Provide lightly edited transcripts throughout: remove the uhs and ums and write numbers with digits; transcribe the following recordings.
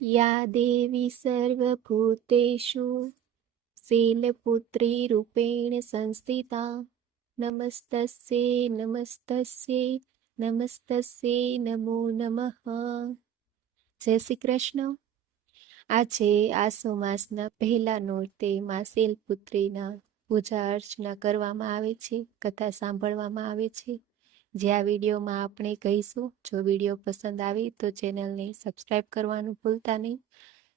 या देवी सर्वभूतेषु शैलपुत्री रूपेण संस्थिता नमस्तस्यै नमस्तस्यै નમસ્તસ્યે નમો નમઃ. જય શ્રી કૃષ્ણ. આજે આસો માસના પહેલા નોરતે માં શૈલપુત્રીના પૂજા અર્ચના કરવામાં આવે છે, કથા સાંભળવામાં આવે છે. જે આ વિડીયોમાં આપણે કહીશું. જો વિડીયો પસંદ આવે તો ચેનલને સબસ્ક્રાઈબ કરવાનું ભૂલતા નહીં,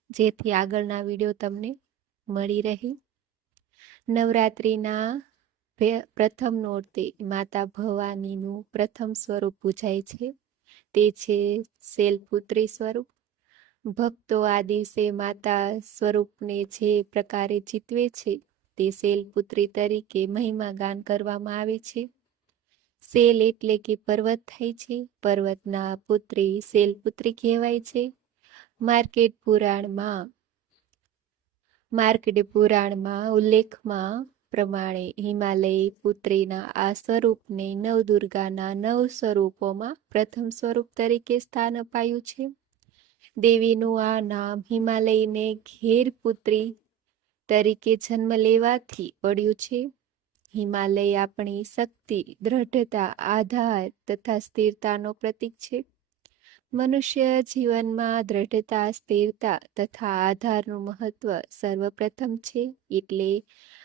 જેથી આગળના વિડીયો તમને મળી રહે. નવરાત્રિના પ્રથમ નોરતે માતા ભવાનીનું પ્રથમ સ્વરૂપ પૂજાય છે, તે છે શૈલપુત્રી સ્વરૂપ. ભક્તો આ દિવસે માતા સ્વરૂપને જે પ્રકારે જીતવે છે તે શૈલપુત્રી તરીકે મહિમા ગાન કરવામાં આવે છે. શૈલ એટલે કે પર્વત થાય છે, પર્વતના પુત્રી શૈલપુત્રી કહેવાય છે. માર્કંડેય પુરાણમાં ઉલ્લેખમાં પ્રમાણે હિમાલય પુત્રીના આ સ્વરૂપને નવદુર્ગાના 9 સ્વરૂપોમાં પ્રથમ સ્વરૂપ તરીકે સ્થાન અપાયું છે. દેવીનું આ નામ હિમાલયને ઘેર પુત્રી તરીકે જન્મ લેવાથી પડ્યું છે. હિમાલય આપણી શક્તિ, દ્રઢતા, આધાર તથા સ્થિરતાનો પ્રતીક છે. મનુષ્ય જીવનમાં દ્રઢતા, સ્થિરતા તથા આધારનું મહત્વ સર્વપ્રથમ છે. એટલે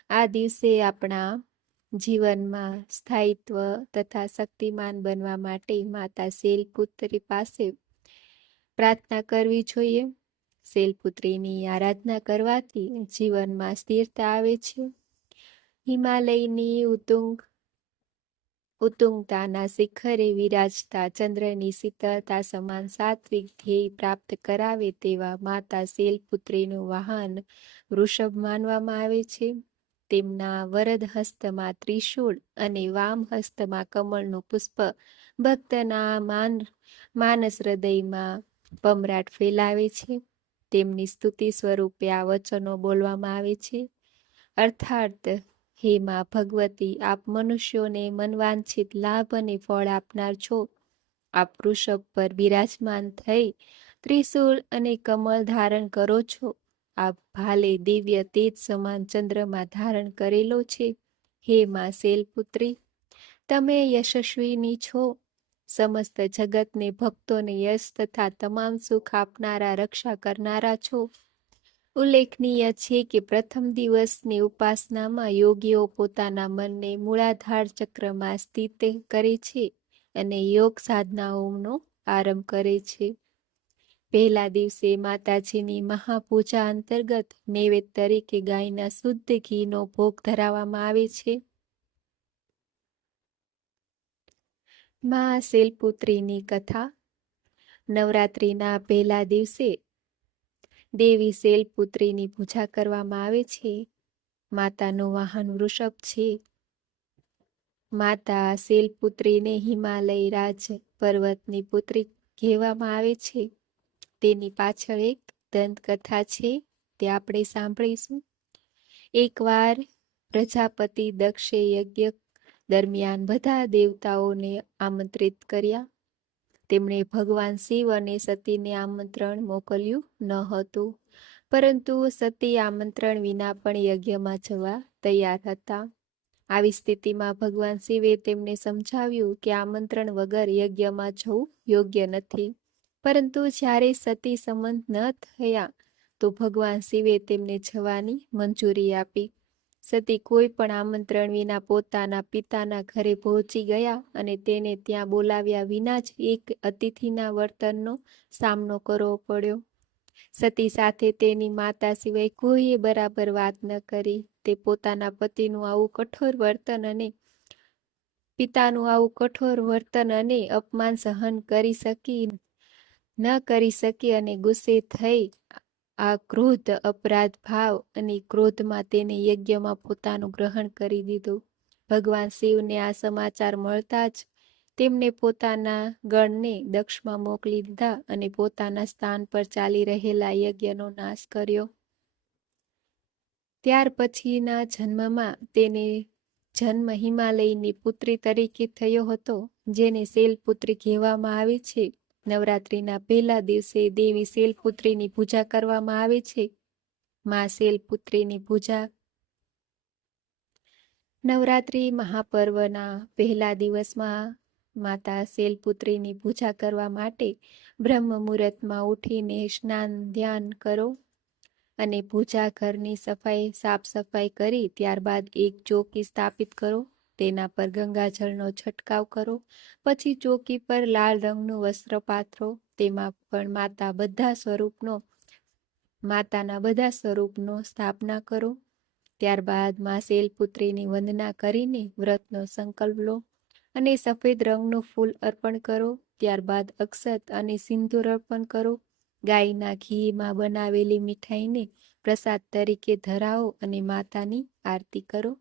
આ દિવસે આપણા જીવનમાં સ્થાયિત્વ તથા શક્તિમાન બનવા માટે માતા શૈલપુત્રી પાસે પ્રાર્થના કરવી જોઈએ. શૈલપુત્રીની આરાધના કરવાથી જીવનમાં સ્થિરતા આવે છે. હિમાલયની ઉત્તુંગતાના શિખરે વિરાજતા ચંદ્રની શીતળતા સમાન સાત્વિક ધ્યેય પ્રાપ્ત કરાવે તેવા માતા શૈલપુત્રીનું વાહન વૃષભ માનવામાં આવે છે. તેમના વરદ હસ્તમાં ત્રિશૂળ અને વામ હસ્તમાં કમળનું પુષ્પ ભક્તના માનસ હૃદયમાં પમરાટ ફેલાવે છે. તેમની સ્તુતિ સ્વરૂપે આ વચનો બોલવામાં આવે છે. અર્થાત, હે માં ભગવતી, આપ મનુષ્યોને મનવાંછિત લાભ અને ફળ આપનાર છો. આપ વૃષભ પર બિરાજમાન થઈ ત્રિશૂળ અને કમળ ધારણ કરો છો. આપ ભાલે દિવ્ય તેજ સમાન ચંદ્રમાં ધારણ કરેલો છે. હે માં શૈલપુત્રી, તમે યશસ્વીની છો. સમસ્ત જગતને ભક્તોને યશ તથા તમામ સુખ આપનારા, રક્ષા કરનારા છો. ઉલ્લેખનીય છે કે પ્રથમ દિવસની ઉપાસનામાં યોગીઓ પોતાના મનને મૂળાધાર ચક્રમાં સ્થિત કરે છે અને યોગ સાધનાઓનો આરંભ કરે છે. પહેલા દિવસે માતાજીની મહાપૂજા અંતર્ગત નૈવેદ્ય તરીકે ગાયના શુદ્ધ ઘીનો ભોગ ધરાવવામાં આવે છે. મા શૈલપુત્રીની કથા. નવરાત્રિના પહેલા દિવસે દેવી શૈલપુત્રીની પૂજા કરવામાં આવે છે. માતાનું વાહન વૃષભ છે. માતા શૈલપુત્રીને હિમાલય રાજ પર્વતની પુત્રી કહેવામાં આવે છે. તેની પાછળ એક દંતકથા છે, તે આપણે સાંભળીશું. એકવાર પ્રજાપતિ દક્ષે યજ્ઞ દરમિયાન બધા દેવતાઓને આમંત્રિત કર્યા. તેમણે ભગવાન શિવ અને સતીને આમંત્રણ મોકલ્યું ન હતું, પરંતુ સતી આમંત્રણ વિના પણ યજ્ઞમાં જવા તૈયાર હતા. આવી સ્થિતિમાં ભગવાન શિવે તેમને સમજાવ્યું કે આમંત્રણ વગર યજ્ઞમાં જવું યોગ્ય નથી. પરંતુ જ્યારે સતી સંમત ન થયા તો ભગવાન શિવે તેમને જવાની મંજૂરી આપી. સતી કોઈ પણ આમંત્રણ વિના પોતાના પિતાના ઘરે પહોંચી ગયા અને તેને ત્યાં બોલાવ્યા વિના જ એક અતિથિના વર્તનનો સામનો કરવો પડ્યો. સતી સાથે તેની માતા સિવાય કોઈએ બરાબર વાત ન કરી. તે પોતાના પતિનું આવું કઠોર વર્તન અને પિતાનું આવું કઠોર વર્તન અને અપમાન સહન ન કરી શકી અને ગુસ્સે થઈ આ ક્રોધ, અપરાધ ભાવ અને ક્રોધમાં તેને યજ્ઞમાં પોતાનું ગ્રહણ કરી દીધું. ભગવાન શિવને આ સમાચાર મળતા જ તેમને પોતાના ગણને દક્ષમાં મોકલી દીધા અને પોતાના સ્થાન પર ચાલી રહેલા યજ્ઞનો નાશ કર્યો. ત્યાર પછીના જન્મમાં તેને જન્મ હિમાલયની પુત્રી તરીકે થયો હતો, જેને શૈલપુત્રી કહેવામાં આવે છે. નવરાત્રિના પહેલા દિવસે દેવી શૈલપુત્રીની પૂજા કરવામાં આવે છે. માં શૈલપુત્રીની પૂજા. નવરાત્રિ મહાપર્વના પહેલા દિવસમાં માતા શૈલપુત્રીની પૂજા કરવા માટે બ્રહ્મ મુહૂર્તમાં ઉઠીને સ્નાન ધ્યાન કરો અને પૂજા ઘરની સાફ સફાઈ કરી ત્યારબાદ એક ચોકી સ્થાપિત કરો. તેના પર ગંગાજળનો છંટકાવ કરો. પછી ચોકી પર લાલ રંગનું વસ્ત્ર પાથરો. તેમાં પણ માતાના બધા સ્વરૂપનો સ્થાપના કરો. ત્યારબાદ માં શૈલપુત્રીની વંદના કરીને વ્રતનો સંકલ્પ લો અને સફેદ રંગનું ફૂલ અર્પણ કરો. ત્યારબાદ અક્ષત અને સિંદૂર અર્પણ કરો. ગાયના ઘીમાં બનાવેલી મીઠાઈને પ્રસાદ તરીકે ધરાવો અને માતાની આરતી કરો.